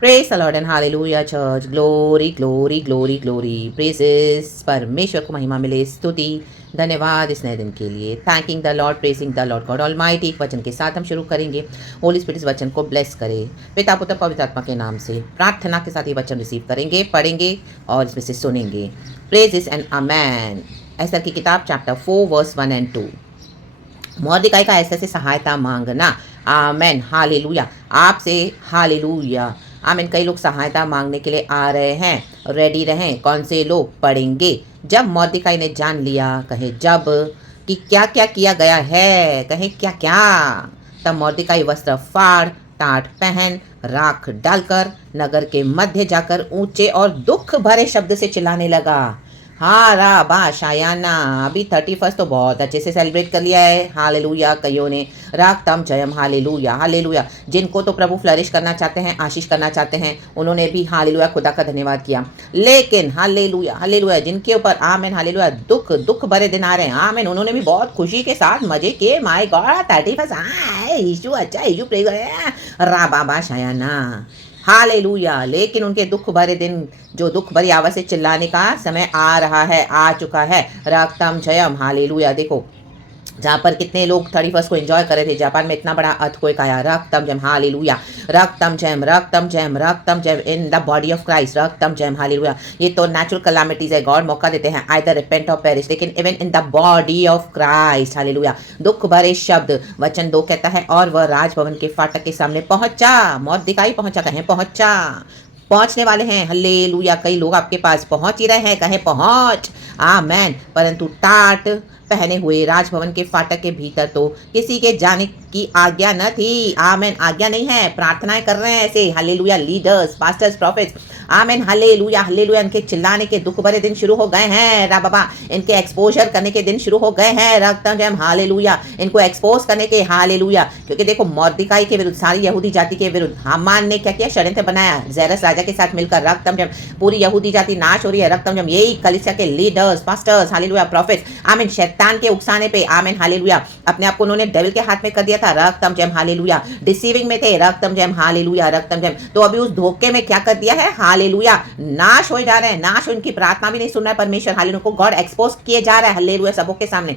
Praise the Lord and hallelujah church. Glory glory glory glory. Praises, परमेश्वर को महिमा मिले, स्तुति, धन्यवाद इस नए दिन के लिए। Thanking the Lord, praising the Lord God almighty. एक वचन के साथ हम शुरू करेंगे। होली स्पिरिट इस वचन को ब्लेस करे। पिता पुत्र पवित्र आत्मा के नाम से प्रार्थना के साथ ये वचन रिसीव करेंगे, पढ़ेंगे और इसमें से सुनेंगे। प्रेजेस एंड आमेन। एस्तर की किताब चैप्टर 4 वर्स 1 एंड 2। मोर्देकाई का एस्तर से सहायता मांगना। आमेन, हालेलुया। आपसे हालेलुया, आमीन। कई लोग सहायता मांगने के लिए आ रहे हैं, रेडी रहें। कौन से लोग? पढ़ेंगे। जब मोर्देकाई ने जान लिया, कहे जब, कि क्या क्या किया गया है, कहे क्या क्या, तब मोर्देकाई वस्त्र फाड़, टाट पहन, राख डालकर नगर के मध्य जाकर ऊंचे और दुख भरे शब्द से चिल्लाने लगा। हाँ रा बा शायाना। अभी 31 तो बहुत अच्छे से सेलिब्रेट कर लिया है। हालेलुया। कईयों ने राग तम जयम, हालेलुया हालेलुया। जिनको तो प्रभु फ्लरिश करना चाहते हैं, आशीष करना चाहते हैं, उन्होंने भी हालेलुया खुदा का धन्यवाद किया। लेकिन हालेलुया हालेलुया, जिनके ऊपर आमेन हालेलुया दुख भरे दिन आ रहे हैं, आमेन, उन्होंने भी बहुत खुशी के साथ मजे किए। माय गॉड, 31 यीशु अच्छा, यीशु प्रेज रा बाबा शायाना, हालेलुया। लेकिन उनके दुख भरे दिन, जो दुख भरी आवाज से चिल्लाने का समय आ रहा है, आ चुका है। रक्तम जयम, हालेलुया। देखो जहाँ पर कितने लोग 31 को एंजॉय कर रहे थे, जापान में इतना बड़ा अर्थक्वेक आया। रक्तम जयम, हालेलुया। रक्तम जयम, रक्तम जयम, रक्तम जयम in the body of Christ. रक्तम जयम, हालेलुया। ये तो नेचुरल कैलामिटीज है, गॉड मौका देते हैं, आइदर रिपेंट और पेरिश, लेकिन even in the body of Christ, hallelujah. दुख भरे शब्द। वचन 2 कहता है, और वह राजभवन के फाटक के सामने पहुंचा। मोर्देकाई पहुंचा, कहें पहुंचा, पहुंचने वाले हैं। हल्लेलुया। कई लोग आपके पास पहुंच ही रहे हैं, कहे पहुंच, आमेन। परंतु टाट पहने हुए राजभवन के फाटक के भीतर तो किसी के जाने की आज्ञा न थी। आमेन, आज्ञा नहीं है। प्रार्थनाएं कर रहे हैं ऐसे, हालेलुया, लीडर्स, पास्टर्स, प्रॉफिट्स, आमेन, हालेलुया हालेलुया। इनके चिल्लाने के दुख भरे दिन शुरू हो गए हैं। रा बाबा, इनके एक्सपोजर करने के दिन शुरू हो गए हैं। रक्तम जयम, हालेलुया। इनको एक्सपोज करने के, हालेलुया। क्योंकि देखो मोर्देकाई के विरुद्ध, सारी यहूदी जाति के विरुद्ध हामान ने क्या किया? षड्यंत्र बनाया जेरस राजा के साथ मिलकर। रक्तम जयम, पूरी यहूदी जाति नाश हो रही है। रक्तम जयम, यही कलीसिया के लीडर्स, पास्टर्स, हालेलुया, प्रॉफिट्स, आमीन, शैतान के उकसाने पे, आमीन, हालेलुया, अपने आप को उन्होंने डेविल के हाथ में कर दिया था। रक्तम जयम, हालेलुया। डिसीविंग में थे। रक्तम जयम, हालेलुया, रक्तम जयम। तो अभी उस धोखे में क्या कर दिया है? हालेलुया, नाश हो जा रहे हैं, नाश। उनकी प्रार्थना भी नहीं सुन रहा है परमेश्वर, हालेलुया, को गॉड एक्सपोज किए जा रहा है, हालेलुया, सबों के सामने।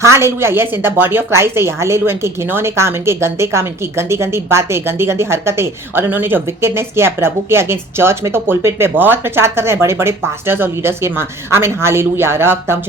Hallelujah, yes, in the body of Christ है। हालेलुया। इनके घिनौने काम, इनके गंदे काम, इनकी गंदी गंदी बातें, गंदी गंदी हरकतें, और उन्होंने जो विकेडनेस किया प्रभु के अगेंस्ट। चर्च में तो पुलपिट पे बहुत प्रचार कर रहे हैं बड़े बड़े पास्टर्स और लीडर्स के मां, आमीन, हालेलुया। रक्तम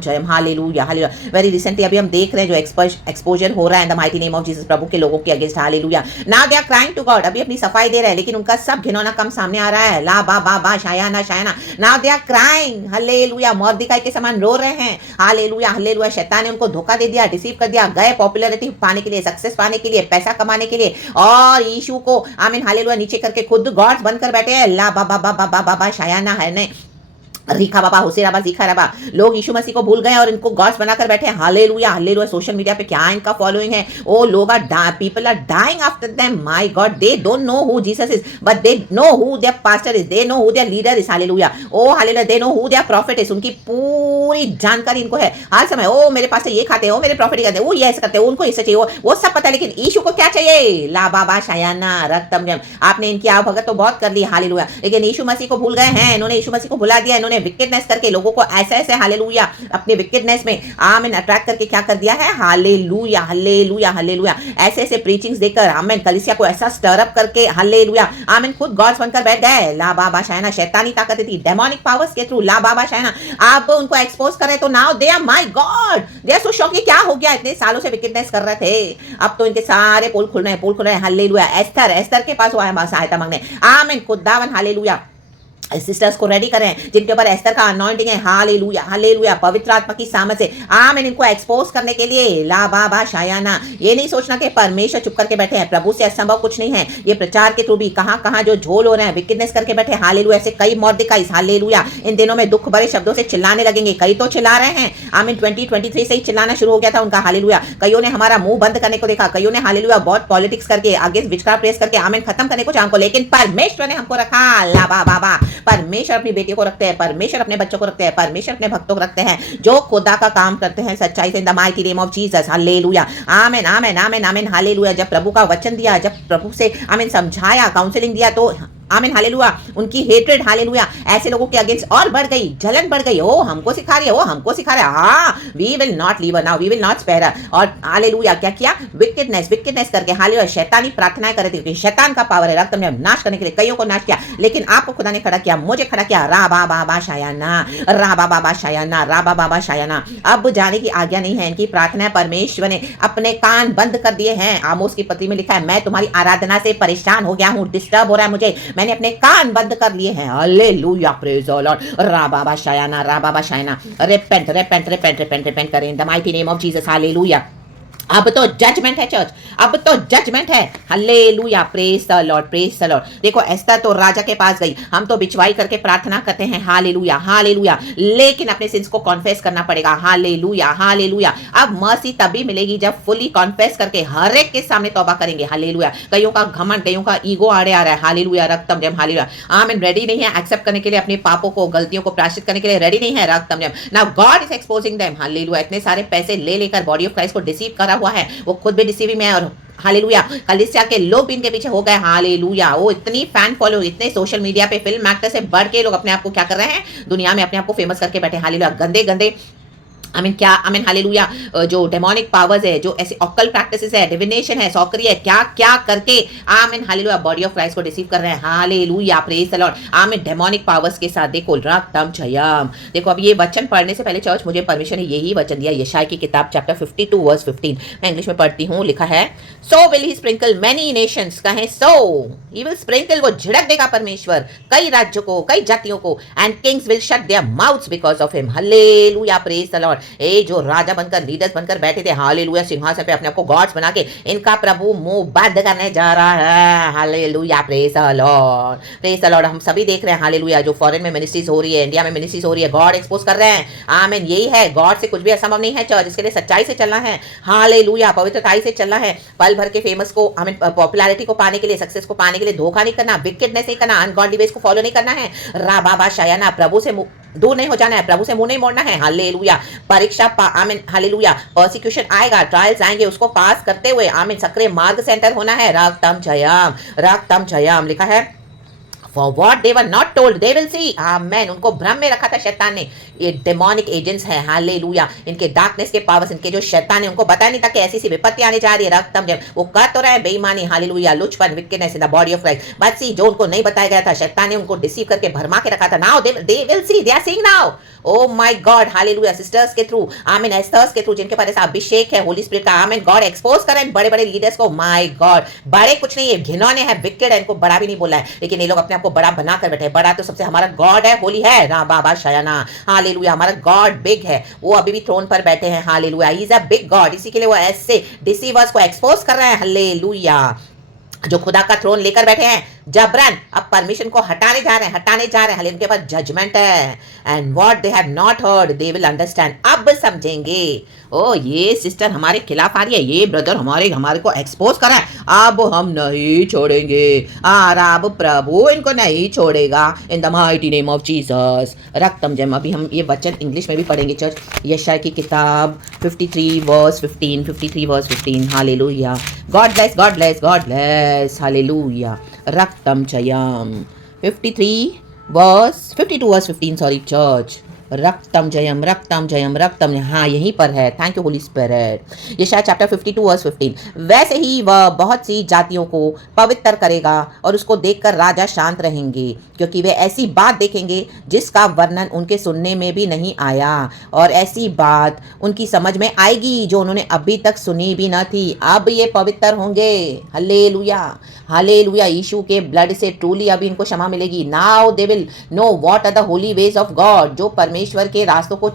जयम, हालेलुया हालेलुया। वेरी रिसेंटली अभी हम देख रहे हैं जो एक्सपोजर हो रहा है in the mighty name of Jesus, प्रभु के लोगों के against, hallelujah. Now they are crying to God. अभी अपनी सफाई दे रहे हैं, लेकिन उनका सब घिनौना काम सामने आ रहा है। ला बा बा बा शायाना शायाना। Now they are crying, hallelujah. Mordecai के समान रो रहे हैं, हालेलुया हालेलुया। शैतान ने उनको धोखा दे दिया, डिसीव कर दिया, गए पॉपुलैरिटी पाने के लिए, सक्सेस पाने के लिए, पैसा कमाने के लिए, और यीशु को, आमीन, हालेलुया, नीचे करके खुद गॉड्स बनकर बैठे हैं। ला बा बा बा बा बा बा शायाना है ने रिखा बाबा, हुसेराबा, जीखा रबा। लोग यीशु मसीह को भूल गए और इनको गॉड्स बनाकर बैठे हैं। Hallelujah hallelujah. सोशल मीडिया पे क्या इनका फॉलोइंग है? ओ लोग people are dying after them. My God, they don't know who Jesus is, but they know who their pastor is, they know who their leader is, hallelujah. Oh hallelujah, they know who their prophet is. उनकी पूरी जानकारी इनको है हर समय। ओ मेरे पास ये खाते हैं, ओ मेरे प्रॉफिट करते हैं, वो ये ऐसे करते हैं, उनको इससे चाहिए, वो सब पता है, लेकिन यीशु को क्या चाहिए? ला बाबा शायाना, रक्तम जयम। आपने इनकी आवभगत तो बहुत कर ली, हालेलुया, लेकिन यीशु मसीह को भूल गए हैं। इन्होंने यीशु मसीह को भुला दिया। इन्होंने विकेडनेस करके लोगों को ऐसे ऐसे, हालेलुया, अपने विकेडनेस में, आमीन, अट्रैक्ट करके क्या कर दिया है? Hallelujah hallelujah hallelujah. ऐसे ऐसे प्रीचिंग्स देकर, आमीन, कलीसिया को ऐसा स्टर अप करके, हालेलुया, आमीन, खुद गॉड्स बनकर बैठ गए। ला बाबा शायना, शैतानी ताकत थी, डेमोनिक पावर्स के थ्रू, ला बाबा शायना, आप उनको एक्सपोज करें तो now they are, my God, they are so shock. ये क्या हो गया? इतने सालों से विकेडनेस कर रहे थे, अब तो इनके सारे पोल खुल रहे हैं, पोल खुल रहे हैं। हालेलुया। एस्तर के पास वो आया सहायता मांगने, आमीन, खुदावन, हालेलुया। सिस्टर्स को रेडी करें जिनके ऊपर एस्तर का अनॉइंटिंग है, हालेलुया हालेलुया, पवित्र आत्मा की सामर्थ से, आमीन, इनको एक्सपोज करने के लिए। ला बाबा शायाना। ये नहीं सोचना कि परमेश्वर चुप करके बैठे हैं, प्रभु से असंभव कुछ नहीं है। ये प्रचार के थ्रू भी कहां कहां जो झोल हो रहे हैं, विकेडनेस करके बैठे, हालेलुया। ऐसे कई मोर्देकाई, हालेलुया, इन दिनों में दुख भरे शब्दों से चिल्लाने लगेंगे। कई तो चिल्ला रहे हैं, आमीन, 2023 से ही चिल्लाना शुरू हो गया था उनका, हालेलुया। कईयों ने हमारा मुंह बंद करने को देखा, कईयों ने, हालेलुया, बहुत पॉलिटिक्स करके, आगे विचकार प्रेस करके, आमीन, खत्म करने को चाहा हमको, लेकिन परमेश्वर ने हमको रखा। ला बाबा, परमेश्वर अपनी बेटियों को रखते हैं, परमेश्वर अपने बच्चों को रखते हैं, परमेश्वर अपने भक्तों को रखते हैं जो खुदा का काम करते हैं सच्चाई से। इन the mighty name of Jesus, hallelujah, amen amen amen amen, hallelujah. जब प्रभु का वचन दिया, जब प्रभु से आमीन समझाया, काउंसलिंग दिया, तो आमीन हालेलुया, उनकी हेट्रेड हालेलुया ऐसे लोगों के अगेंस्ट और बढ़ गई, जलन बढ़ गई। ओ हमको सिखा रही है, ओ हमको सिखा रहा है, हाँ we will not leave now, we will not spare. और हालेलुया क्या किया, विकेडनेस करके हालेलुया शैतानी प्रार्थनाएं कर रहे थे, क्योंकि शैतान का पावर है रक्त में नाश करने के लिए, कईयों को नाश किया, लेकिन आपको खुदा ने खड़ा किया, मुझे खड़ा किया। राबा बाबा शायाना, राबा बाबा शायाना, राबा बाबा शायाना। अब जाने की आज्ञा नहीं है, इनकी प्रार्थना परमेश्वर ने अपने कान बंद कर दिए हैं। आमोस की पत्री में लिखा है, मैं तुम्हारी आराधना से परेशान हो गया हूँ, डिस्टर्ब हो रहा है मुझे, मैंने अपने कान बंद कर लिए हैं। Hallelujah, praise the Lord. राबाबा शायाना, राबाबा शायाना, repent repent repent repent repent करें in the mighty name of Jesus, hallelujah. अब तो जजमेंट है चर्च, अब तो जजमेंट है। Hallelujah, praise the Lord, praise the Lord. देखो एस्तर तो राजा के पास गई, हम तो बिचवाई करके प्रार्थना करते हैं, हालेलुया हालेलुया, लेकिन अपने सिंस को कॉन्फेस करना पड़ेगा, हालेलुया हालेलुया। अब मर्सी तभी मिलेगी जब फुली कॉन्फेस करके हर एक के सामने तौबा करेंगे, हालेलुया। कईयों का घमंड, कईयों का ईगो आड़े आ रहा है, हालेलुया, रक्तम जम, हालेलुया। आमीन, रेडी नहीं है एक्सेप्ट करने के लिए, अपने पापों को, गलतियों को प्रायश्चित करने के लिए रेडी नहीं है, रक्तम जम। Now God is exposing them, hallelujah. इतने सारे पैसे ले लेकर बॉडी ऑफ क्राइस्ट को डिसीव करा हुआ है, वो खुद भी डिसीविंग है, और हालेलुया कलीसिया के लोग भी इनके पीछे हो गए, हालेलुया। वो इतनी फैन फॉलो, इतने सोशल मीडिया पे फिल्म एक्टर से बढ़ के लोग अपने आप को क्या कर रहे हैं, दुनिया में अपने आप को फेमस करके बैठे, हालेलुया। गंदे गंदे क्या हालेलुया, जो डेमोनिक पावर्स है, जो ऐसे ऑकल प्रैक्टिसेस है, डिविनेशन है, सॉकरी है, क्या क्या करके हालेलुया बॉडी ऑफ क्राइस्ट को डिसीव कर रहे हैं, hallelujah, praise the Lord. Demonic powers के साथ देखो रक्तम जयम। देखो अब ये वचन पढ़ने से पहले चर्च मुझे परमिशन ने यही वचन दिया, यशायाह की किताब चैप्टर 52 वर्स 15, मैं इंग्लिश में पढ़ती हूँ। लिखा है, so will he sprinkle many Nations, कहें सो ही विल स्प्रिंकल, वो झिड़क देगा परमेश्वर कई राज्यों को, कई जातियों को, and kings will shut their mouths because of him, hallelujah, praise the Lord. ए जो राजा बनकर, लीडर्स बनकर बैठे थे, हालेलुया, सिंहासन पे अपने आप को गॉड्स बना के, इनका प्रभु मुंह बंद करने जा रहा है, hallelujah, praise the Lord, praise the Lord. हम सभी देख रहे हैं, हालेलुया, जो फॉरेन में मिनिस्ट्रीज हो रही है, इंडिया में मिनिस्ट्रीज हो रही है, गॉड एक्सपोज कर रहे हैं, आमीन। यही है, गॉड से कुछ भी असंभव नहीं है चर्च, इसके लिए सच्चाई से चलना है, हालेलुया, पवित्रताई से चलना है, पल भर के फेमस को, आमीन, पॉपुलैरिटी को पाने के लिए, सक्सेस को पाने के लिए धोखा नहीं करना, विकेडनेस नहीं करना, अनगॉडली वेज को फॉलो नहीं करना है, राबाबा शायाना, प्रभु से दूर नहीं हो जाना है, प्रभु से मुंह नहीं मोड़ना है, हालेलुया। परीक्षा आमीन, हालेलुया, परसिक्यूशन आएगा, ट्रायल्स आएंगे, उसको पास करते हुए आमीन सक्रिय मार्ग से एंटर होना है, रक्तम जयम, रक्तम जयम। लिखा है, For what they were not told, they will see. Amen. उनको भ्रम में रखा था शैतान ने, ये डेमोनिक एजेंट्स हैं, हालेलुया, इनके डार्कनेस के पावर्स, इनके जो शैतान है, उनको बताया नहीं था कि ऐसी सी विपत्ति आने जा रही है, रक्तम जब वो कर तो रहे हैं बेईमानी, हालेलुया, लुचपन, wickedness in the body of Christ, but see जो उनको नहीं बताया गया था, शैतान ने उनको डिसीव करके भरमा के रखा था, now they will see, they are seeing now, oh my God, hallelujah. Sisters के थ्रू, आमीन, एस्थर्स के थ्रू, जिनके पास ऐसा अभिषेक है होली स्पिरिट का, आमीन, गॉड एक्सपोज करें बड़े बड़े लीडर्स को, माय गॉड, बड़े कुछ नहीं है, घिनौने हैं, विकेड है, इनको बड़ा भी नहीं बोला है, लेकिन ये लोग अपने आप को बड़ा बना कर बैठे। बड़ा तो सबसे हमारा गॉड है, होली है, बाबा शायाना, हालेलुया, हमारा गॉड बिग है, वो अभी भी थ्रोन पर बैठे हैं, hallelujah, he is a big God, इसी के लिए वो ऐसे डिसीवर्स को एक्सपोज कर रहे हैं, हालेलुया, जो खुदा का थ्रोन लेकर बैठे हैं जबरन, अब परमिशन को हटाने जा रहे हैं, हालेलुया, उनके पास जजमेंट है, and what they have not heard they will understand, अब समझेंगे। ओ ये सिस्टर हमारे खिलाफ आ रही है, ये ब्रदर हमारे को एक्सपोज करा है, अब हम नहीं छोड़ेंगे, और अब प्रभु इनको नहीं छोड़ेगा, in the mighty name of Jesus, रक्तम जम। अभी हम ये वचन इंग्लिश में भी पढ़ेंगे चर्च, यशायाह की किताब 53 verse 15, hallelujah, God bless, God bless, God bless, hallelujah, रक्तम जयम, 52 वर्स 15, सॉरी चर्च, रक्तम जयम, रक्तम जयम, रक्तम, हाँ यहीं पर है, थैंक यू होली स्पिरिट। यशायाह चैप्टर 52 वर्स 15, वैसे ही वह बहुत सी जातियों को पवित्र करेगा और उसको देखकर राजा शांत रहेंगे, क्योंकि वे ऐसी बात देखेंगे जिसका वर्णन उनके सुनने में भी नहीं आया, और ऐसी बात उनकी समझ में आएगी जो उन्होंने अभी तक सुनी भी न थी, अब ये पवित्र होंगे, हालेलुया, हालेलुया, यीशु के ब्लड से ट्रूली अभी इनको क्षमा मिलेगी, now they will know what are the holy ways of God, जो परमेश्वर के रास्तों को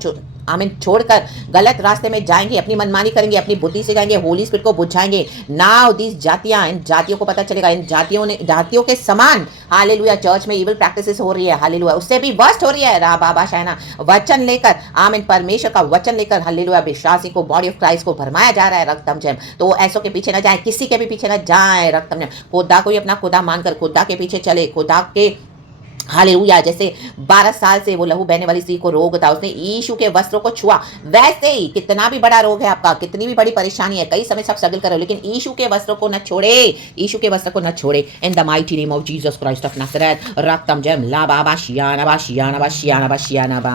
आमीन छोड़कर गलत रास्ते में जाएंगे, अपनी मनमानी करेंगे, अपनी बुद्धि से जाएंगे, होली स्पिरिट को बुझाएंगे, नाउ दिस जातियां, इन जातियों को पता चलेगा, इन जातियों के समान, हालेलुया, चर्च में इविल प्रैक्टिसेस हो रही है, हालेलुया, उससे भी वर्स्ट हो रही है, बाबा शायना, वचन लेकर, आमीन, परमेश्वर का वचन लेकर, हालेलुया, विश्वासी को, बॉडी ऑफ क्राइस्ट को भरमाया जा रहा है, रक्तम जयम। तो ऐसों के पीछे न जाए, किसी के भी पीछे न जाए, रक्तम जयम, खुदा को ही अपना खुदा मानकर खुदा के पीछे चले, खुदा के हालेलुया। जैसे 12 साल से वो लहू बहने वाली स्त्री को रोग था, उसने यीशु के वस्त्रों को छुआ, वैसे ही कितना भी बड़ा रोग है आपका, कितनी भी बड़ी परेशानी है, कई समय से आप स्ट्रगल कर रहे हो, लेकिन यीशु के वस्त्रों को न छोड़े, यीशु के वस्त्र को न छोड़े। In the mighty name of Jesus Christ of नासरत, रक्तम जम ला बाबा शियाना बा शियाना बा शियाना बा शियाना बा।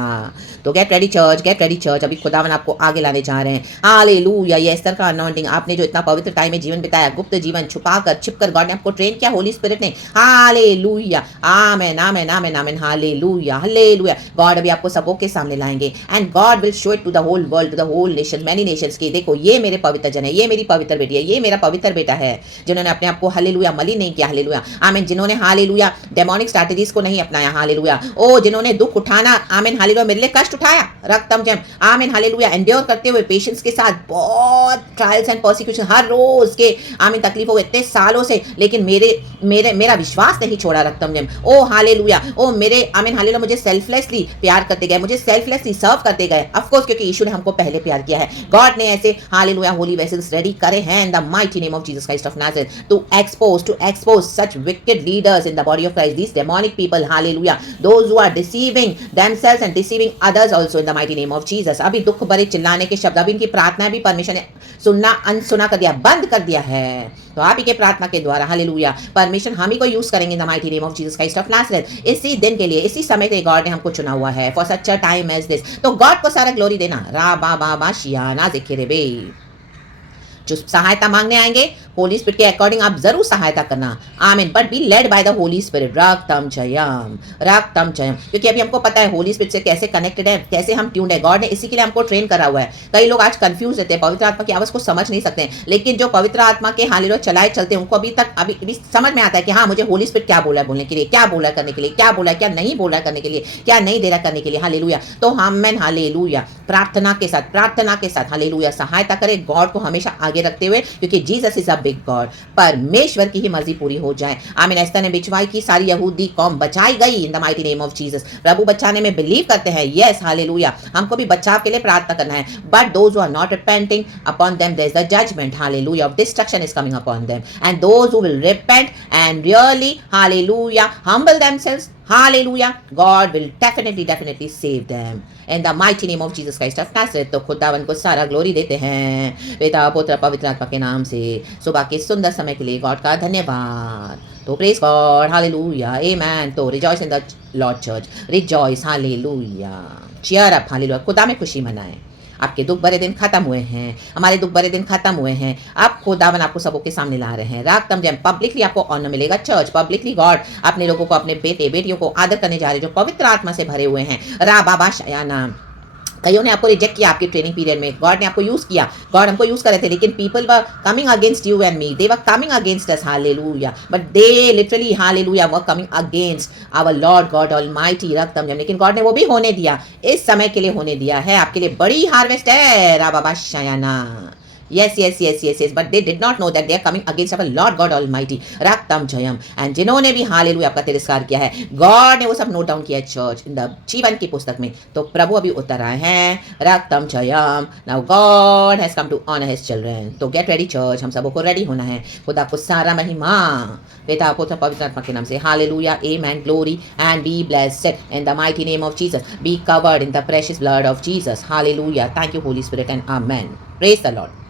तो get ready church, gate ready church. अभी खुदावन आपको आगे लाने जा रहे हैं। हालेलुया। ये एस्तर का अनॉइंटिंग, आपने जो इतना पवित्र टाइम में जीवन बिताया, गुप्त जीवन, छुपाकर छिपकर गॉड ने आपको ट्रेन किया, होली स्पिरिट ने। Hallelujah. Amen amen amen amen. Hallelujah hallelujah. God अभी आपको सबों के सामने लाएंगे and God will show it to the whole world, to the whole nation, many nations की। देखो ये मेरे पवित्र जन है, ये मेरी पवित्र बेटी है, ये मेरा पवित्र बेटा है, जिन्होंने अपने आप को हालेलुया मली नहीं किया। हालेलुया आमीन। जिन्होंने हालेलुया डेमोनिक स्ट्रैटेजीज को नहीं अपनाया। हालेलुया। ओ जिन्होंने दुख उठाना, आमीन हालेलुया, मेरे लिए कष्ट उठाया, रक्तम जम, आमीन हालेलुया, एंड्योर करते हुए पेशेंस के साथ बहुत ट्रायल्स एंड परसिक्यूशन, हर रोज के आमीन तकलीफों को इतने सालों से, लेकिन मेरा विश्वास नहीं छोड़ा, रक्तम जम। ओ हालेलुया। ओ मेरे आमीन हालेलुया, मुझे सेल्फलेसली प्यार करते गए, मुझे सेल्फलेसली सर्व करते गए, ऑफ कोर्स क्योंकि यीशु ने हमको पहले प्यार किया है। गॉड ने ऐसे हालेलुया होली वेसल्स रेडी करे हैं in the mighty name of Jesus Christ of Nazareth to expose such wicked leaders in the body of Christ, these demonic people, hallelujah, those who are deceiving themselves and deceiving others also in the mighty name of Jesus। अभी दुख भरे चिल्लाने के शब्द, अभी इनकी प्रार्थना भी परमेश्वर ने सुनना अनसुना कर दिया, बंद कर दिया है। तो आप ही के प्रार्थना के द्वारा हालेलुया परमेश्वर हम ही को यूज करेंगे इन the mighty name of Jesus Christ of Nazareth. इसी दिन के लिए, इसी समय के गॉड ने हमको चुना हुआ है, for such a time as this. तो गॉड को सारा ग्लोरी देना। रा बा बा बा शियाना ज़िक्र बे। जो सहायता मांगने आएंगे, होली स्पिरिट के अकॉर्डिंग आप जरूर सहायता करना, आमीन, but be led by the Holy Spirit. रक्तम जयम रक्तम जयम। क्योंकि अभी हमको पता है होली स्पिरिट से कैसे कनेक्टेड है, कैसे हम ट्यून्ड है। गॉड ने इसी के लिए हमको ट्रेन करा हुआ है। कई लोग आज कंफ्यूज रहते हैं, पवित्र आत्मा की आवाज को समझ नहीं सकते हैं, लेकिन जो पवित्र आत्मा के हालेलुया चलाए चलते हैं, उनको अभी समझ में आता है कि हाँ मुझे होली स्पिरिट क्या बोला बोलने के लिए, क्या बोला करने के लिए, क्या बोला क्या नहीं बोला करने के लिए, क्या नहीं दे रहा करने के लिए। हालेलुया। तो आमीन हालेलुया प्रार्थना के साथ हालेलुया सहायता करें, गॉड को हमेशा आगे रखते हुए, क्योंकि Jesus is a big God. परमेश्वर की ही मर्जी पूरी हो जाए। आमीन। एस्तर ने बिचवाई की, सारी यहूदी कौम बचाई गई in the mighty name of Jesus. प्रभु बचाने में बिलीव करते हैं, यस हालेलुया। हमको भी बचाव के लिए प्रार्थना करना है, but those who are not repenting upon them there is the judgement hallelujah of destruction is coming upon them, and those who will repent and really hallelujah humble themselves, hallelujah, God will definitely save them in the mighty name of Jesus Christ of Nazareth। तो खुदावन को सारा glory देते हैं पिता पुत्र पवित्र आत्मा के नाम से। सुबह के सुंदर समय के लिए गॉड का धन्यवाद। तो प्रेज गॉड हालेलुया आमेन। तो rejoice in the Lord church, rejoice hallelujah, cheer up hallelujah. खुदा में खुशी मनाएं। आपके दुख भरे दिन खत्म हुए हैं, हमारे दुख भरे दिन खत्म हुए हैं। अब खुदावन आपको सबों के सामने ला रहे हैं। रागतम जैम पब्लिकली आपको ऑनर मिलेगा। चर्च पब्लिकली गॉड अपने लोगों को, अपने बेटे बेटियों को आदर करने जा रहे हैं जो पवित्र आत्मा से भरे हुए हैं। रा बाबा शयाना। कईयों ने आपको रिजेक्ट किया आपके ट्रेनिंग पीरियड में, गॉड ने आपको यूज किया, गॉड हमको यूज कर रहे थे, लेकिन people were coming against you and me, they were coming against us hallelujah, but they literally hallelujah were coming against our Lord God almighty रक्तम जम। लेकिन गॉड ने वो भी होने दिया, इस समय के लिए होने दिया है। आपके लिए बड़ी हार्वेस्ट है। रा बाबा शयाना। Yes, but they did not know that they are coming against our Lord God Almighty, Raktam Jayam। And जिन्होंने भी हालेलुया आपका तिरस्कार किया है, गॉड ने वो सब नोट डाउन किया चर्च इन द जीवन की पुस्तक में। तो प्रभु अभी उतर आए हैं, रक्तम जयम। Now God has come to honour his children. तो गेट रेडी चर्च, हम सबको रेडी होना है। खुदा को सारा महिमा पिता पुत्र पवित्र आत्मा के नाम से hallelujah amen. Glory and be blessed in the mighty name of Jesus, be covered in the precious blood of Jesus hallelujah. Thank you Holy spirit and amen. Praise the Lord.